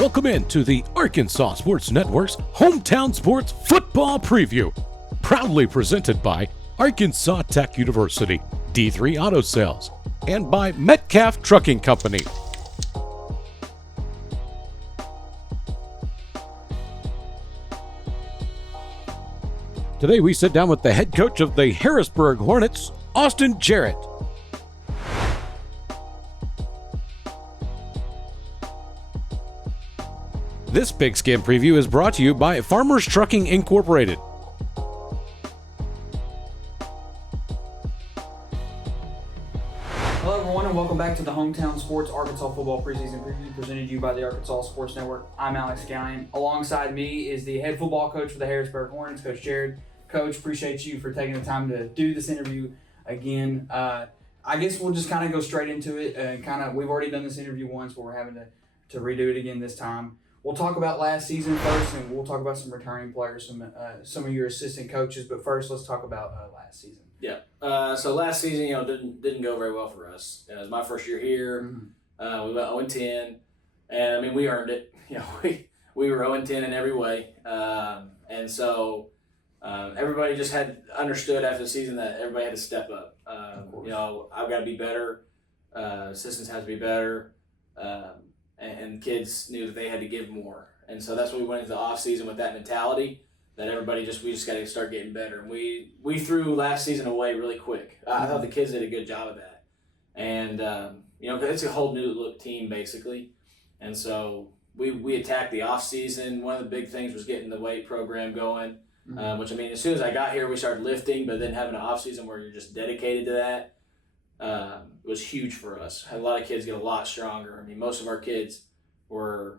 Welcome in to the Arkansas Sports Network's Hometown Sports Football Preview, proudly presented by Arkansas Tech University, D3 Auto Sales, and by Metcalf Trucking Company. Today we sit down with the head coach of the Harrisburg Hornets, Austin Jarrett. This Pigskin Preview is brought to you by Farmers Trucking Incorporated. Hello everyone and welcome back to the Hometown Sports Arkansas Football Preseason Preview presented to you by the Arkansas Sports Network. I'm Alex Gallion. Alongside me is the head football coach for the Harrisburg Hornets, Coach Jared. Coach, appreciate you for taking the time to do this interview again. I guess we'll just kind of go straight into it. We've already done this interview once, but we're having to redo it again this time. We'll talk about last season first, and we'll talk about some returning players, some of your assistant coaches. But first, let's talk about last season. Yeah. So last season, didn't go very well for us. It was my first year here. Mm-hmm. We went 0-10, and I mean we earned it. We were 0-10 in every way, and so everybody just had understood after the season that everybody had to step up. I've got to be better. Assistants have to be better. And kids knew that they had to give more. And so that's what we went into the off season with that mentality that we just got to start getting better. And we threw last season away really quick. I thought the kids did a good job of that. And, it's a whole new look team basically. And so we attacked the off season. One of the big things was getting the weight program going, which as soon as I got here, we started lifting, but then having an off season where you're just dedicated to that, was huge for us. Had a lot of kids get a lot stronger. Most of our kids were,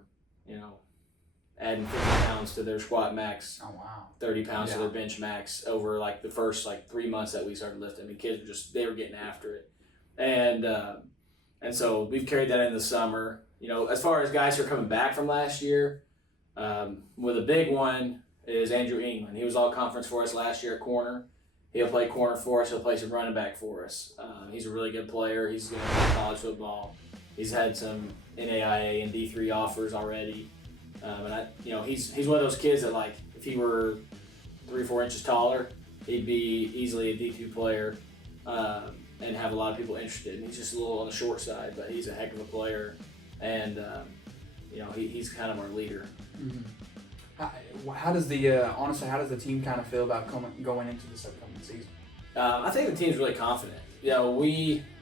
adding 50 pounds to their squat max. Oh, wow. 30 pounds to their bench max over the first 3 months that we started lifting. Kids were getting after it. And so we've carried that into the summer. As far as guys who are coming back from last year, with a big one is Andrew England. He was all conference for us last year at corner. He'll play corner for us. He'll play some running back for us. He's a really good player. He's going to play college football. He's had some NAIA and D3 offers already. He's one of those kids that if he were 3 or 4 inches taller, he'd be easily a D2 player and have a lot of people interested. And he's just a little on the short side, but he's a heck of a player. And he's kind of our leader. Mm-hmm. How does the team kind of feel about going into this upcoming season? I think the team's really confident.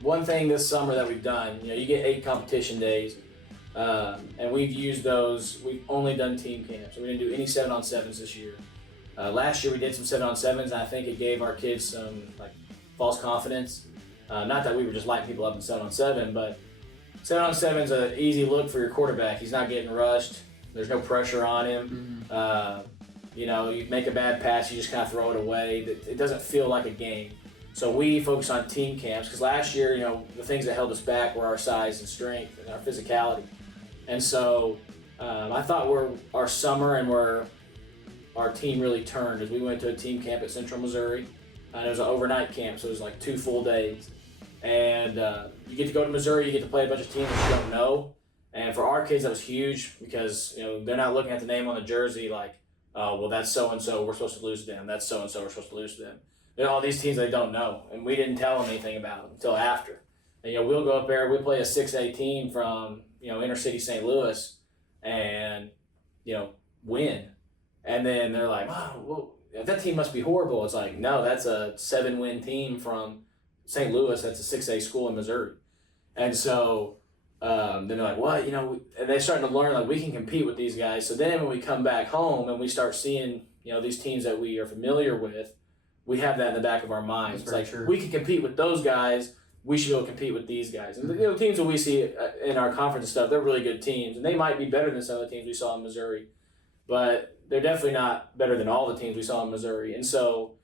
One thing this summer that we've done, you get 8 competition days, and we've used those. We've only done team camps. So we didn't do any 7-on-7s this year. Last year we did some 7-on-7s, and I think it gave our kids some false confidence. Not that we were just lighting people up in 7-on-7, but 7-on-7 is an easy look for your quarterback. He's not getting rushed. There's no pressure on him. Mm-hmm. You make a bad pass, you just kind of throw it away. It doesn't feel like a game. So we focus on team camps because last year, the things that held us back were our size and strength and our physicality. And so I thought where our summer and where our team really turned is we went to a team camp at Central Missouri. And it was an overnight camp, so it was 2 full days. And you get to go to Missouri, you get to play a bunch of teams that you don't know. And for our kids, that was huge because, they're not looking at the name on the jersey that's so-and-so, we're supposed to lose to them. That's so-and-so, we're supposed to lose to them. They're all these teams they don't know, and we didn't tell them anything about them until after. And, we'll go up there, we'll play a 6A team from, inner city St. Louis and, win. And then they're like, wow, well, that team must be horrible. It's no, that's a 7-win team from St. Louis. That's a 6A school in Missouri. And so then they're like, what? And they're starting to learn we can compete with these guys. So then when we come back home and we start seeing, these teams that we are familiar with, we have that in the back of our minds. It's we can compete with those guys. We should be able to compete with these guys. And the teams that we see in our conference and stuff, they're really good teams. And they might be better than some of the teams we saw in Missouri. But they're definitely not better than all the teams we saw in Missouri. And so,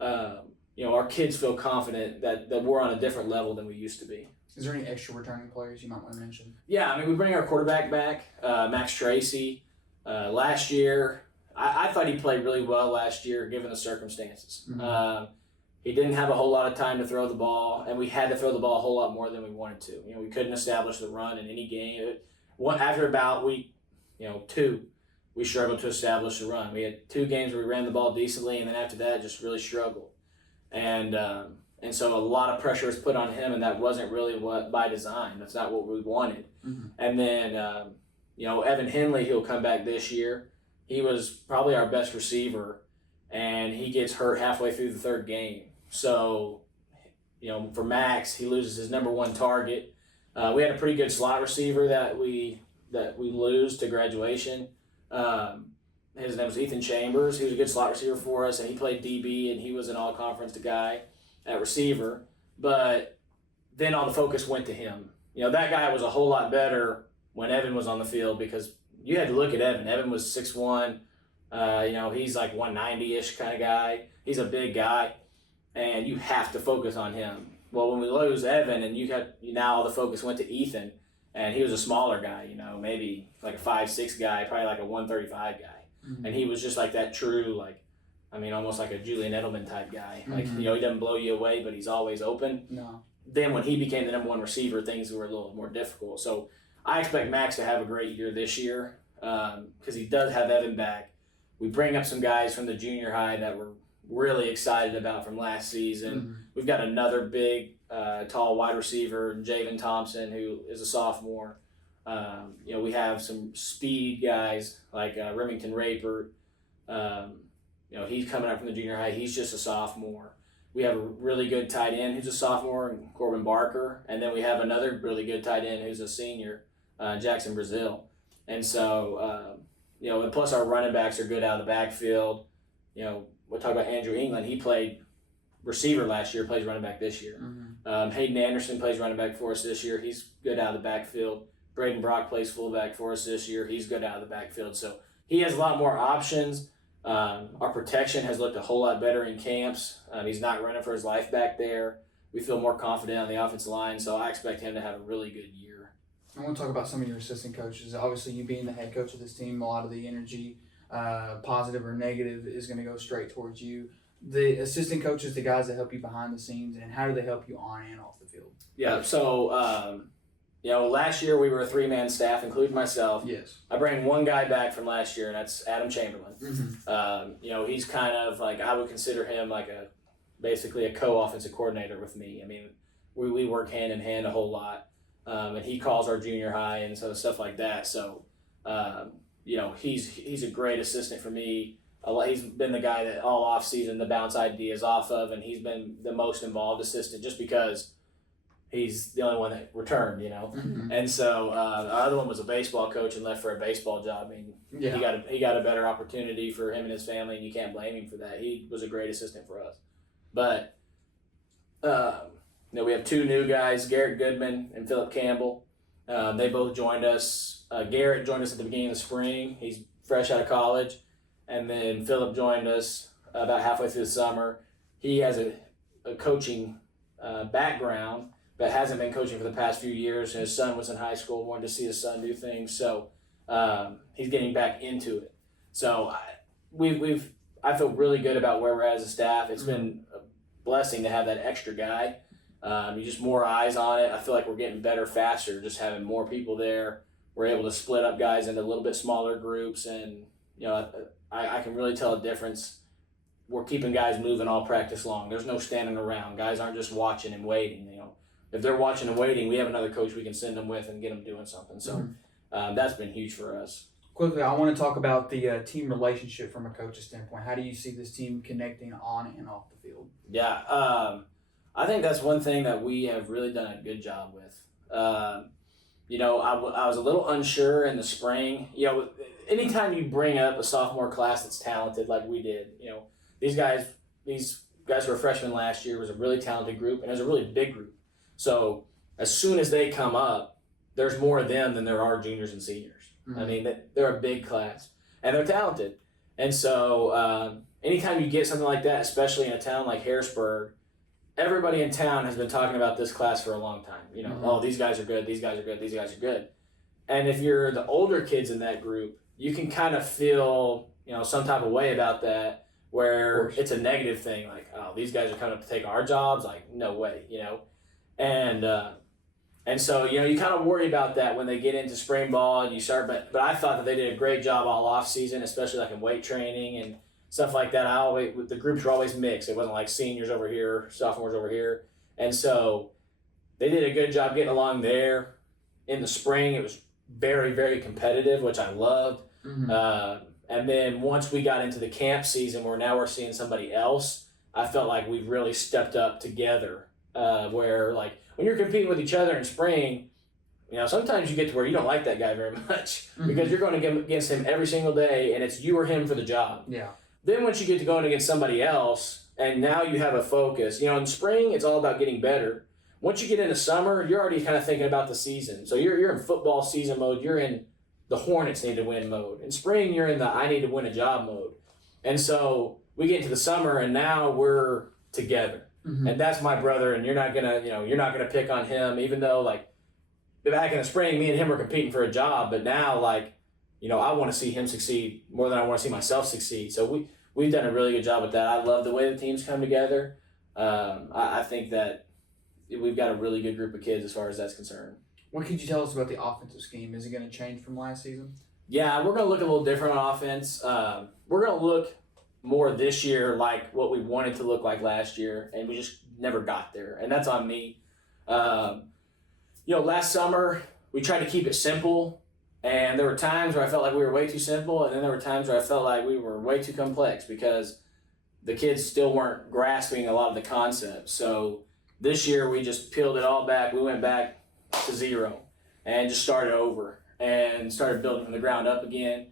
our kids feel confident that we're on a different level than we used to be. Is there any extra returning players you might want to mention? Yeah, we bring our quarterback back, Max Tracy. Last year, I thought he played really well last year given the circumstances. Mm-hmm. He didn't have a whole lot of time to throw the ball, and we had to throw the ball a whole lot more than we wanted to. We couldn't establish the run in any game. After about week two, we struggled to establish a run. We had 2 games where we ran the ball decently, and then after that, just really struggled. And so a lot of pressure was put on him, and that wasn't really what by design. That's not what we wanted. Mm-hmm. And then, Evan Henley, he'll come back this year. He was probably our best receiver, and he gets hurt halfway through the 3rd game. So, for Max, he loses his number 1 target. We had a pretty good slot receiver that we lose to graduation. His name was Ethan Chambers. He was a good slot receiver for us, and he played DB, and he was an all-conference guy at receiver. But then all the focus went to him. That guy was a whole lot better when Evan was on the field, because you had to look at Evan. Evan was 6'1". He's like 190-ish kind of guy. He's a big guy, and you have to focus on him. Well, when we lose Evan, and now all the focus went to Ethan, and he was a smaller guy, maybe like a 5'6" guy, probably like a 135 guy. Mm-hmm. And he was just like that true, almost like a Julian Edelman type guy. Mm-hmm. He doesn't blow you away, but he's always open. No. Then when he became the number 1 receiver, things were a little more difficult. So I expect Max to have a great year this year, because he does have Evan back. We bring up some guys from the junior high that we're really excited about from last season. Mm-hmm. We've got another big, tall wide receiver, Javen Thompson, who is a sophomore. We have some speed guys like Remington Rapert. He's coming up from the junior high. He's just a sophomore. We have a really good tight end who's a sophomore, Corbin Barker. And then we have another really good tight end who's a senior, Jackson Brazil. And so, and plus our running backs are good out of the backfield. We'll talk about Andrew England. He played receiver last year, plays running back this year. Mm-hmm. Hayden Anderson plays running back for us this year. He's good out of the backfield. Braden Brock plays fullback for us this year. He's good out of the backfield. So he has a lot more options. Our protection has looked a whole lot better in camps. He's not running for his life back there. We feel more confident on the offensive line, so I expect him to have a really good year. I want to talk about some of your assistant coaches. Obviously, you being the head coach of this team, a lot of the energy, positive or negative, is going to go straight towards you. The assistant coaches, the guys that help you behind the scenes, and how do they help you on and off the field? Yeah, so last year we were a 3-man staff, including myself. Yes. I bring 1 guy back from last year, and that's Adam Chamberlain. Mm-hmm. He's kind of I would consider him basically a co-offensive coordinator with me. I mean, we work hand in hand a whole lot, and he calls our junior high and so stuff like that. So, he's a great assistant for me. He's been the guy that all off season the bounce ideas off of, and he's been the most involved assistant just because he's the only one that returned, Mm-hmm. And so the other one was a baseball coach and left for a baseball job. I mean, Yeah. he got a better opportunity for him and his family, and you can't blame him for that. He was a great assistant for us. But we have 2 new guys, Garrett Goodman and Philip Campbell. They both joined us. Garrett joined us at the beginning of the spring. He's fresh out of college. And then Philip joined us about halfway through the summer. He has a coaching background, but hasn't been coaching for the past few years. His son was in high school, wanted to see his son do things, so he's getting back into it. So I feel really good about where we're at as a staff. It's been a blessing to have that extra guy. Just more eyes on it. I feel like we're getting better faster, just having more people there. We're able to split up guys into a little bit smaller groups, and I can really tell a difference. We're keeping guys moving all practice long. There's no standing around. Guys aren't just watching and waiting. If they're watching and waiting, we have another coach we can send them with and get them doing something. So that's been huge for us. Quickly, I want to talk about the team relationship from a coach's standpoint. How do you see this team connecting on and off the field? Yeah, I think that's one thing that we have really done a good job with. I was a little unsure in the spring. Anytime you bring up a sophomore class that's talented like we did, these guys who were freshmen last year was a really talented group, and it was a really big group. So as soon as they come up, there's more of them than there are juniors and seniors. Mm-hmm. I mean, they're a big class, and they're talented. And so anytime you get something like that, especially in a town like Harrisburg, everybody in town has been talking about this class for a long time. Oh, these guys are good, these guys are good, these guys are good. And if you're the older kids in that group, you can kind of feel, some type of way about that, where it's a negative thing, like, oh, these guys are coming up to take our jobs, like, no way, And And so, you kind of worry about that when they get into spring ball and you start, but I thought that they did a great job all off season, especially like in weight training and stuff like that. The groups were always mixed. It wasn't like seniors over here, sophomores over here. And so they did a good job getting along there. In the spring, it was very, very competitive, which I loved. Mm-hmm. And then once we got into the camp season where now we're seeing somebody else, I felt like we really stepped up together. Where like when you're competing with each other in spring, sometimes you get to where you don't like that guy very much because you're going against him every single day and it's you or him for the job. Yeah. Then once you get to going against somebody else and now you have a focus, in spring it's all about getting better. Once you get into summer, you're already kind of thinking about the season. So you're in football season mode. You're in the Hornets need to win mode. In spring, you're in the I need to win a job mode. And so we get into the summer and now we're together. Mm-hmm. And that's my brother, and you're not gonna pick on him, even though like back in the spring, me and him were competing for a job, but now like, I want to see him succeed more than I want to see myself succeed. So we've done a really good job with that. I love the way the teams come together. I think that we've got a really good group of kids as far as that's concerned. What could you tell us about the offensive scheme? Is it going to change from last season? Yeah, we're going to look a little different on offense. We're going to look more this year like what we wanted to look like last year, and we just never got there, and that's on me. Last summer we tried to keep it simple, and there were times where I felt like we were way too simple, and then there were times where I felt like we were way too complex because the kids still weren't grasping a lot of the concepts. So this year we just peeled it all back. We went back to zero and just started over and started building from the ground up again,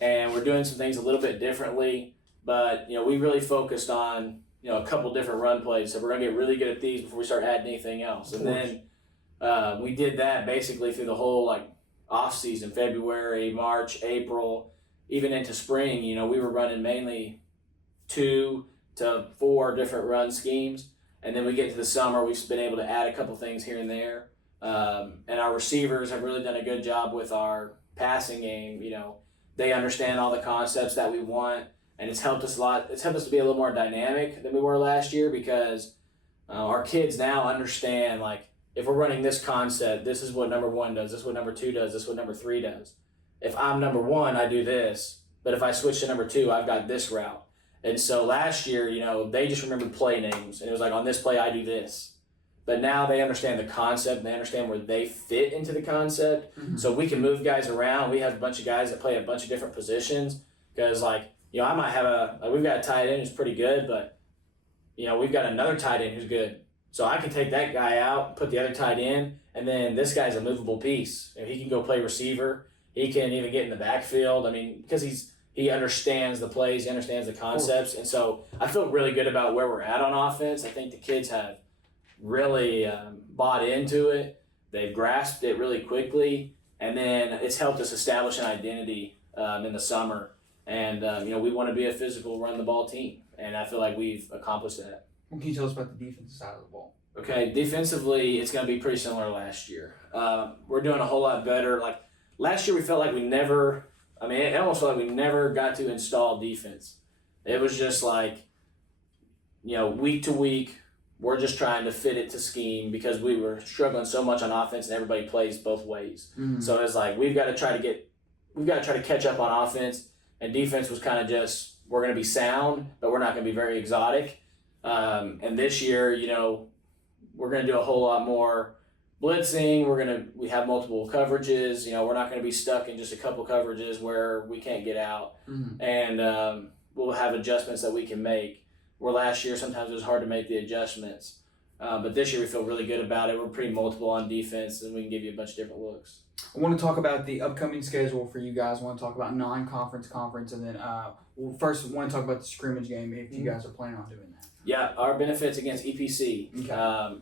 and we're doing some things a little bit differently. But, we really focused on, a couple different run plays. So we're going to get really good at these before we start adding anything else. And then we did that basically through the whole, off season, February, March, April, even into spring. We were running mainly 2 to 4 different run schemes. And then we get to the summer, we've been able to add a couple things here and there. And our receivers have really done a good job with our passing game. They understand all the concepts that we want. And it's helped us a lot. It's helped us to be a little more dynamic than we were last year because our kids now understand, if we're running this concept, this is what number 1 does, this is what number 2 does, this is what number 3 does. If I'm number 1, I do this. But if I switch to number 2, I've got this route. And so last year, they just remembered play names. And it was like, on this play, I do this. But now they understand the concept. And they understand where they fit into the concept. Mm-hmm. So we can move guys around. We have a bunch of guys that play a bunch of different positions because, I might have we've got a tight end who's pretty good, but, we've got another tight end who's good. So I can take that guy out, put the other tight in, and then this guy's a movable piece. He can go play receiver. He can even get in the backfield. Because he understands the plays, he understands the concepts. And so I feel really good about where we're at on offense. I think the kids have really bought into it. They've grasped it really quickly. And then it's helped us establish an identity in the summer. And, we want to be a physical, run-the-ball team. And I feel like we've accomplished that. What can you tell us about the defensive side of the ball? Okay, defensively, it's going to be pretty similar to last year. We're doing a whole lot better. Last year, we felt like we never – it almost felt like we never got to install defense. It was just week to week, we're just trying to fit it to scheme because we were struggling so much on offense and everybody plays both ways. Mm-hmm. So it's we've got to try to catch up on offense. And defense was kind of just, we're going to be sound, but we're not going to be very exotic. And this year, we're going to do a whole lot more blitzing. We have multiple coverages. We're not going to be stuck in just a couple coverages where we can't get out. Mm-hmm. And we'll have adjustments that we can make. Where last year, sometimes it was hard to make the adjustments. But this year, we feel really good about it. We're pretty multiple on defense, and we can give you a bunch of different looks. I want to talk about the upcoming schedule for you guys. I want to talk about non-conference, conference, and then first I want to talk about the scrimmage game if you guys are planning on doing that. Yeah, our benefits against EPC. Okay.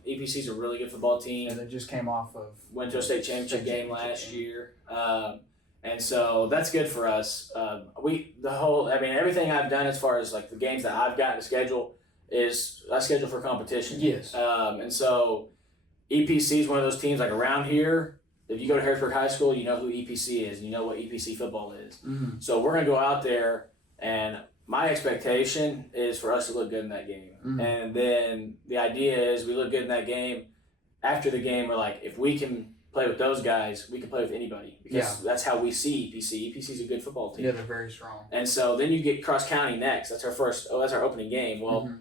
EPC's a really good football team. And they just came off of went to a state championship game last year, and so that's good for us. Everything I've done as far as the games that I've got to schedule is I schedule for competition. Yes. And so EPC is one of those teams around here. If you go to Harrisburg High School, you know who EPC is, and you know what EPC football is. Mm-hmm. So we're going to go out there, and my expectation is for us to look good in that game. Mm-hmm. And then the idea is we look good in that game, after the game, we're like, if we can play with those guys, we can play with anybody because that's how we see EPC. EPC is a good football team. Yeah, they're very strong. And so then you get cross county next. That's our opening game. Well,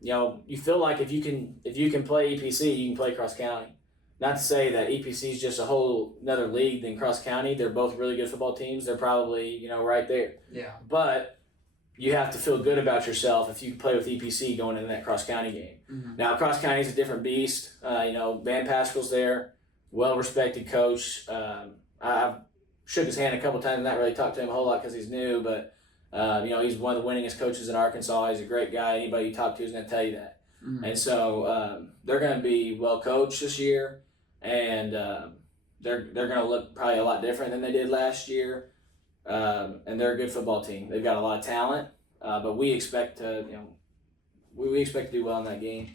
you feel like if you can play EPC, you can play cross county. Not to say that EPC is just a whole another league than cross county. They're both really good football teams. They're probably right there. Yeah. But you have to feel good about yourself if you play with EPC going into that cross county game. Mm-hmm. Now cross county is a different beast. Van Pascal's there, well respected coach. I've shook his hand a couple times, not really talked to him a whole lot because he's new, but he's one of the winningest coaches in Arkansas. He's a great guy. Anybody you talk to is going to tell you that. Mm-hmm. And so they're going to be well coached this year, and they're going to look probably a lot different than they did last year. And they're a good football team. They've got a lot of talent, but we expect to we expect to do well in that game.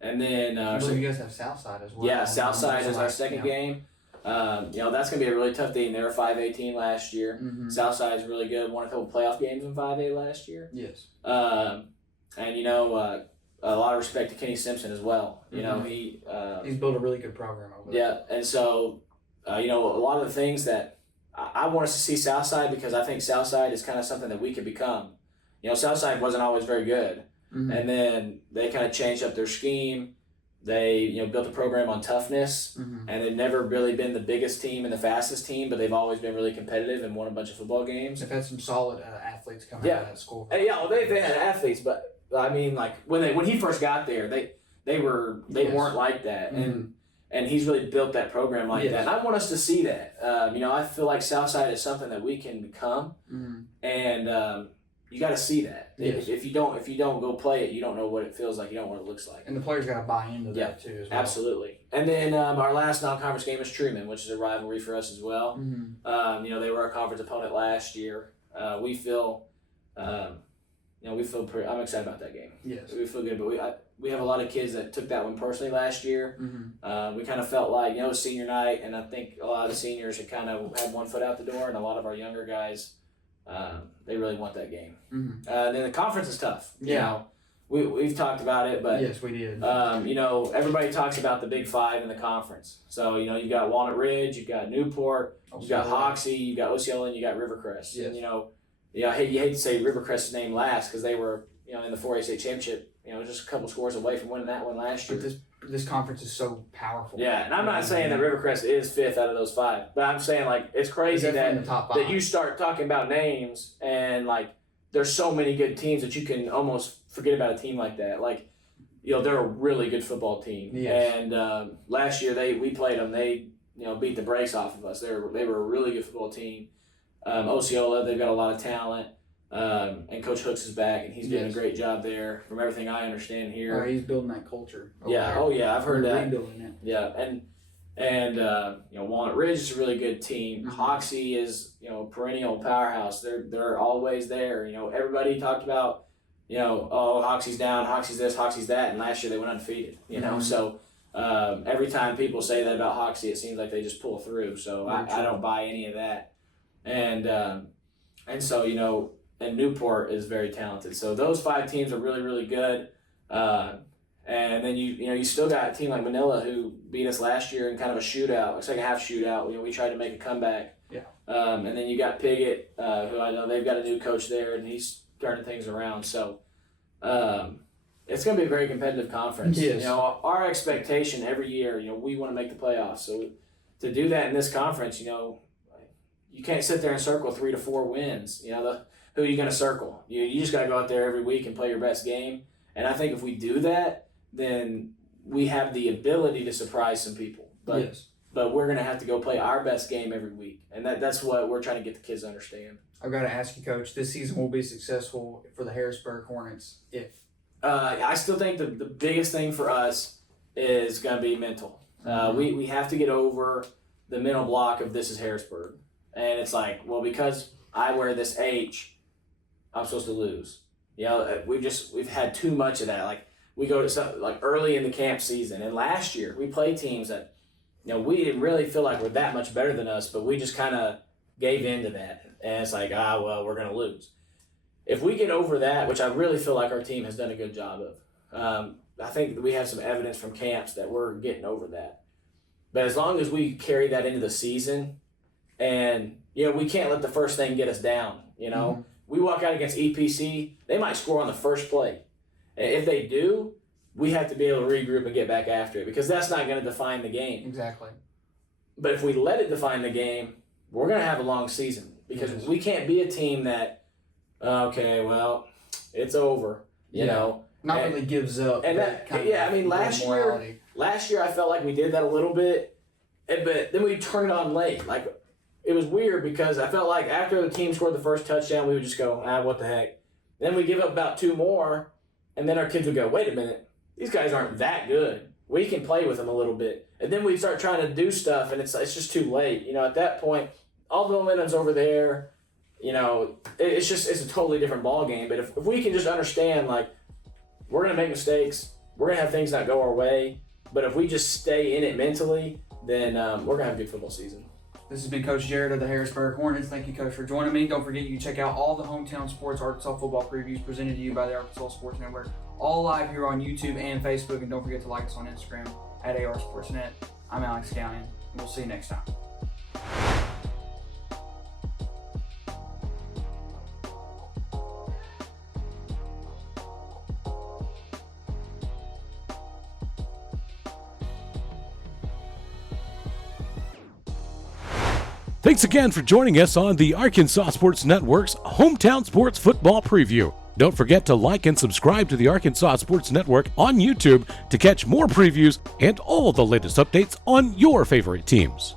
And then you guys have Southside as well. Yeah, Southside is our second game. That's going to be a really tough team. They were 5A team last year. Mm-hmm. Southside is really good. Won a couple playoff games in 5A last year. Yes. And a lot of respect to Kenny Simpson as well. He's built a really good program over there. Yeah, and so a lot of the things that I want us to see Southside, because I think Southside is kind of something that we could become. Southside wasn't always very good, and then they kind of changed up their scheme. They built a program on toughness, and they've never really been the biggest team and the fastest team, but they've always been really competitive and won a bunch of football games. They've had some solid athletes coming out of that school. They had athletes, but I mean, like when he first got there, they weren't like that, and he's really built that program like that. And I want us to see that. I feel like Southside is something that we can become, and you got to see that. Yes. If you don't go play it, you don't know what it feels like. You don't know what it looks like. And the players got to buy into that too as well. Absolutely. And then our last non-conference game is Truman, which is a rivalry for us as well. They were our conference opponent last year. We feel pretty. I'm excited about that game. Yes. We feel good, but we have a lot of kids that took that one personally last year. We kind of felt like it was senior night, and I think a lot of the seniors had kind of had one foot out the door, and a lot of our younger guys, they really want that game. And then the conference is tough. We've talked about it, but yes, we did. Everybody talks about the Big Five in the conference. So you've got Walnut Ridge, you've got Newport, you've got Hoxie, you've got Osceola, and you got Rivercrest. Yes. And you hate to say Rivercrest's name last because they were in the 4A state championship. Just a couple scores away from winning that one last year. But this conference is so powerful. Yeah, and I'm not saying that Rivercrest is fifth out of those five, but I'm saying it's crazy that you start talking about names and there's so many good teams that you can almost forget about a team like that. They're a really good football team. Yes. And last year we played them. They beat the brakes off of us. They were a really good football team. Osceola, they've got a lot of talent. And Coach Hooks is back, and he's doing a great job there. From everything I understand here, he's building that culture. I've heard that. Rebuilding it. Yeah, and Walnut Ridge is a really good team. Hoxie is perennial powerhouse. They're always there. Everybody talked about Hoxie's down, Hoxie's this, Hoxie's that, and last year they went undefeated. So every time people say that about Hoxie, it seems like they just pull through. So I don't buy any of that, and so and Newport is very talented. So those five teams are really, really good. And then you still got a team like Manila who beat us last year in kind of a shootout, a second half shootout. We tried to make a comeback. Yeah. And then you got Piggott, who I know they've got a new coach there, and he's turning things around. So it's going to be a very competitive conference. Yes. Our expectation every year, we want to make the playoffs. So to do that in this conference, you can't sit there and circle 3 to 4 wins. Who are you going to circle? You just got to go out there every week and play your best game. And I think if we do that, then we have the ability to surprise some people. But we're going to have to go play our best game every week. And that's what we're trying to get the kids to understand. I've got to ask you, Coach, this season will be successful for the Harrisburg Hornets if? I still think the biggest thing for us is going to be mental. We have to get over the mental block of this is Harrisburg. And it's because I wear this H, I'm supposed to lose. We've had too much of that. We go to something early in the camp season, and last year we played teams that we didn't really feel like were that much better than us, but we just kind of gave in to that, and it's we're gonna lose. If we get over that, which I really feel like our team has done a good job of, I think we have some evidence from camps that we're getting over that. But as long as we carry that into the season, and we can't let the first thing get us down. We walk out against EPC, they might score on the first play. If they do, we have to be able to regroup and get back after it, because that's not going to define the game. Exactly. But if we let it define the game, we're going to have a long season, because we can't be a team that, okay, well, it's over. You know, not really gives up. And last year I felt like we did that a little bit, but then we turned it on late. Like, it was weird because I felt like after the team scored the first touchdown, we would just go, what the heck. Then we give up about 2 more, and then our kids would go, wait a minute, these guys aren't that good. We can play with them a little bit. And then we start trying to do stuff, and it's just too late. At that point, all the momentum's over there. It's a totally different ball game. But if we can just understand, like, we're going to make mistakes, we're going to have things not go our way, but if we just stay in it mentally, then we're going to have a good football season. This has been Coach Jared of the Harrisburg Hornets. Thank you, Coach, for joining me. Don't forget, you can check out all the Hometown Sports Arkansas football previews presented to you by the Arkansas Sports Network, all live here on YouTube and Facebook. And don't forget to like us on Instagram at ARSportsNet. I'm Alex Gallion, and we'll see you next time. Thanks again for joining us on the Arkansas Sports Network's Hometown Sports Football Preview. Don't forget to like and subscribe to the Arkansas Sports Network on YouTube to catch more previews and all the latest updates on your favorite teams.